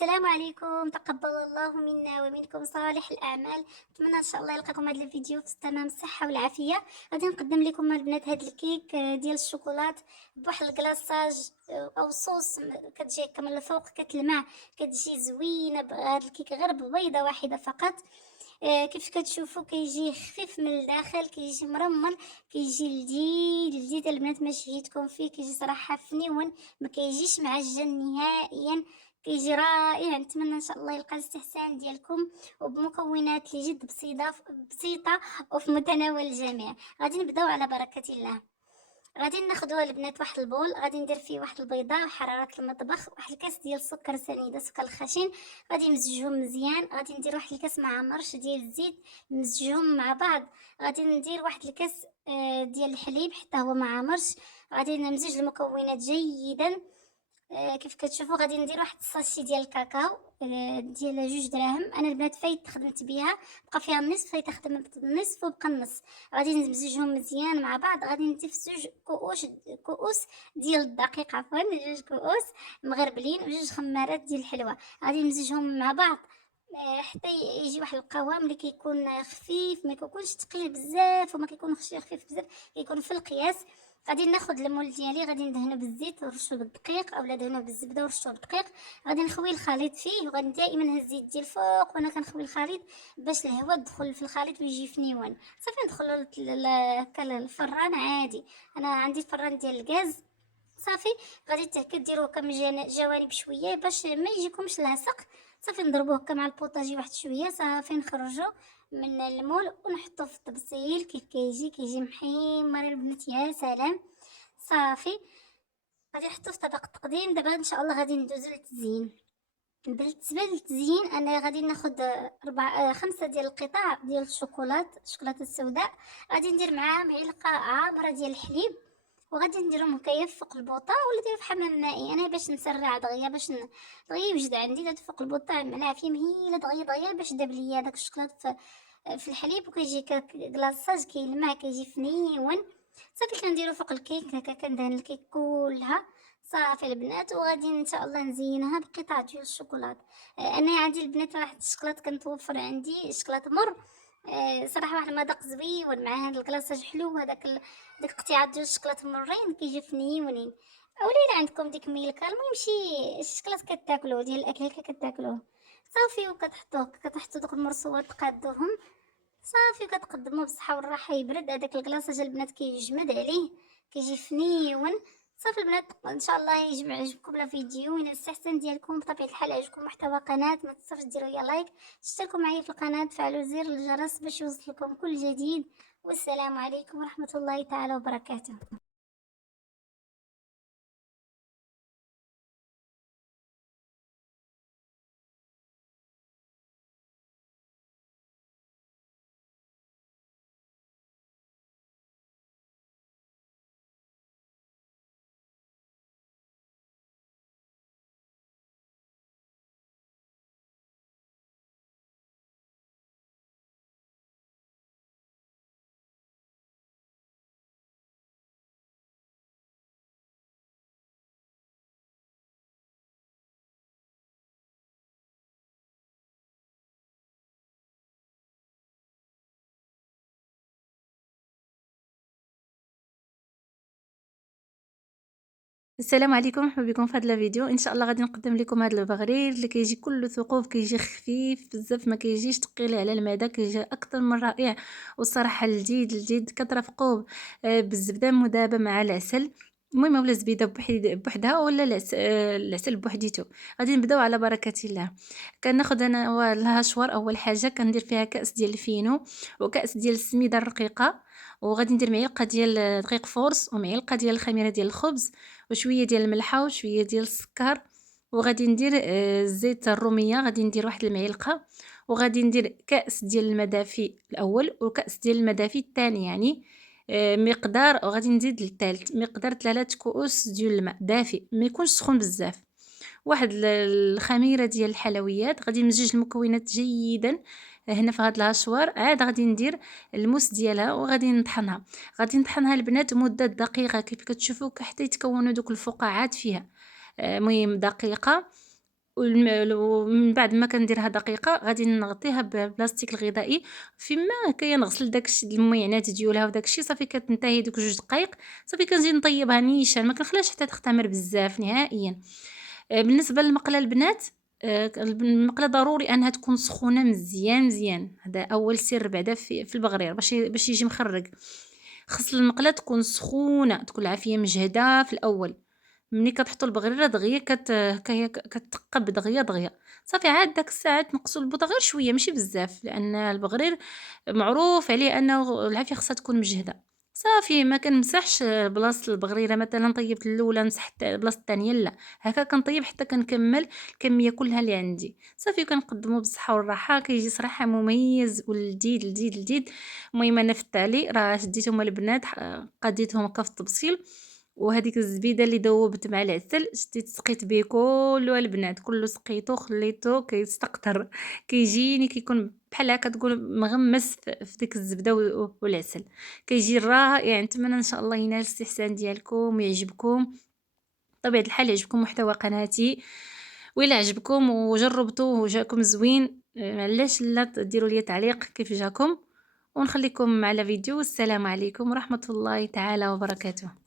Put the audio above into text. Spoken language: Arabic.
السلام عليكم، تقبل الله منا ومنكم صالح الأعمال. نتمنى إن شاء الله يلقاكم هذا الفيديو في تمام الصحة والعافية. غادي نقدم لكم البنات هذا الكيك ديال الشوكولات بواحد الكلاصاج أو صوص كتجي هكا من الفوق كتلمع، كتجي زوينة. بهذا الكيك غير ببيضة واحدة فقط. كيف كتشوفوا كيجي خفيف من الداخل، كيجي مرمر، كيجي لذيذ لذيذ البنات. ما شهيتكم فيه كيجي صراحة فنيون، ما كيجيش معجن نهائيا، كيجي رائع. نتمنى ان شاء الله يلقى الاستحسان ديالكم وبمكونات اللي جد بسيطه وفي متناول الجميع. غادي نبداو على بركه الله. غادي ناخدو البنات واحد البول، غادي ندير فيه واحد البيضه وحراره المطبخ، واحد الكاس ديال السكر سنيده، سكر الخشن. غادي نمزجهم مزيان. غادي ندير واحد الكاس مع مرش ديال الزيت، نمزجهم مع بعض. غادي ندير واحد الكاس ديال الحليب حتى هو مع مرش. غادي نمزج المكونات جيدا. كيف كتشوفوا غادي ندير واحد الساشي ديال الكاكاو ديال 2 دراهم. انا البنات فايت خدمت بها، بقى فيها النصف، فايت خدمت النصف وبقى النص. غادي نمزجهم مزيان مع بعض. غادي نضيف 2 كؤوس ديال الدقيق، عفوا 2 كؤوس مغربلين و2 خمارات ديال الحلوى. غادي نمزجهم مع بعض حتى يجي واحد القوام اللي كيكون خفيف، ما كيكونش ثقيل بزاف وما كيكونش خفيف بزاف، كيكون في القياس. غادي ناخد المول ديالي، غادي ندهنو بالزيت ونرشو بالدقيق اولا دهنو بالزبده ورشو بالدقيق. غادي نخوي الخليط فيه، وغادي دائما هز الزيت ديال الفوق وانا كنخوي الخليط باش الهواء تدخل في الخليط ويجي فنيون. صافي ندخلو هكا الفران عادي، انا عندي الفران ديال الغاز. صافي غادي كديروه هكا من جوانب شويه باش ما يجيكمش لاصق. صافي نضربوه هكا مع البوطاجي واحد شويه. صافي نخرجو من المول ونحطوه في الطبسيل. كيف كيجي محمر البنات، يا سلام. صافي غادي نحطو في طبق التقديم. دابا ان شاء الله غادي ندوزو للتزيين. بالنسبه للتزيين انا غادي ناخد 5 ديال القطع ديال الشوكولاته السوداء. غادي ندير معاها معلقه عامره ديال الحليب، وغادي نديرهم هكايا فوق البوطه ولا دير في حمام مائي. انا باش نسرع دغيا، باش دغيا يوجد عندي، درت فوق البوطه العافيه مهيله دغيا دغيا باش داب ليا داك الشوكولاط في الحليب، وكيجي كلاصاج كيلمع كيجي فنيون. صافي كنديرو فوق الكيك هكا، كندهن الكيك كلها. صافي البنات، وغادي ان شاء الله نزينها بقطع ديال الشوكولات. انا عندي البنات واحد الشوكولات كنتوفر عندي شوكولات مر. صراحه واحد المذاق زوين مع هذا الكلاصاج حلو. ديك القطيعات ديال الشوكولات مرين كيجي فنيونين. اولا الا عندكم ديك ميلكا، المهم شي شوكولات كتاكلوه ديال الاكل هكا كتاكلوه. صافي وكتحطوه كتحطوا دوك المرصوات تقادوهم. صافي كتقدموه بالصحه والراحه يبرد. هذاك الكلاصاج البنات كيجمد عليه، كيجي فنيون. صافي البنات، ان شاء الله يعجبكم الفيديو. الى الاستحسان ديالكم بطبيعه الحال عجبكم محتوى قناه، ما تنساوش ديروا لي لايك، تشتركوا معايا في القناه، تفعلوا زر الجرس باش يوصلكم كل جديد. والسلام عليكم ورحمه الله تعالى وبركاته. السلام عليكم، مرحبا بكم في هذا الفيديو. ان شاء الله غادي نقدم لكم هذا البغرير اللي كيجي كله ثقوب، كيجي خفيف بزاف، ما كيجيش ثقيل على المعده، كيجي اكثر من رائع. والصراحه لذيذ لذيذ، كترافقوه بالزبده المذابه مع العسل، المهم ولا الزبيده بوحدها ولا العسل بوحديته. غادي نبداو على بركه الله. كناخذ انا الهاشوار. اول حاجه كندير فيها كاس ديال الفينو وكاس ديال السميده الرقيقه، وغادي ندير معلقه ديال دقيق فورس ومعلقه ديال الخميره ديال الخبز وشويه ديال الملحه وشويه ديال السكر. وغادي ندير الزيت الروميه، غادي ندير واحد المعلقه. وغادي ندير كاس ديال الماء دافي الاول وكاس ديال الماء دافي الثاني، يعني مقدار. وغادي نزيد الثالث مقدار 3 كؤوس ديال الماء دافي، ما يكونش سخون بزاف. واحد الخميره ديال الحلويات. غادي نمزج المكونات جيدا هنا في هذا الهشوار. عاد غادي ندير الموس ديالها وغادي نطحنها. غادي نطحنها البنات مده دقيقه كيف كتشوفوا حتى يتكونوا دوك الفقاعات فيها. المهم دقيقه. ومن بعد ما كنديرها دقيقة غادي نغطيها ببلاستيك الغذائي، فيما كنغسل داكشي المعينات ديالها وداكشي صافي كتنتهي دوك 2 دقايق، صافي كنزيد نطيبها نيشان، ما كنخليهاش حتى تختمر بزاف نهائيًا. بالنسبة للمقلة البنات، المقلة ضروري أنها تكون سخونة مزيان مزيان، هذا أول سر بعدا في البغرير باش يجي مخرّج. خص المقلة تكون سخونة، تكون العافية مجهدة في الأول. ملي كتحطوا البغريرة دغيا كتقب دغيا دغيا، صافي عاد داك الساعة تنقصوا البوطة غير شوية ماشي بزاف، لأن البغرير معروف عليه أنه العافية خصها تكون مجهدة. صافي ما كنمسحش بلاصة البغريرة، مثلًا طيبت الأولى نمسح بلاصة التانية لأ، هاكا كنطيب حتى كنكمل الكمية كلها اللي عندي، صافي وكنقدمو بالصحة والراحة، كيجي صراحة مميز ولذيذ لذيذ لذيذ. المهم أنا في التعليق راه شديتهم البنات قاديتهم هكا في الطبسيل، وهاديك الزبيدة اللي دوّبت مع العسل شديت سقيت بيه كلّه البنات، كلّه سقيتو خليته كيستقطر، كيجيني كيكون بحال هكا تقول مغمّس في ديك الزبدة والعسل، كيجي رائع. نتمنى إن شاء الله ينال الاستحسان ديالكم ويعجبكم، بطبيعة الحال يعجبكم محتوى قناتي، وإلا عجبكم وجربتوه وجاكم زوين علاش لا ديروا لي تعليق كيف جاكم، ونخليكم على فيديو. السلام عليكم ورحمة الله تعالى وبركاته.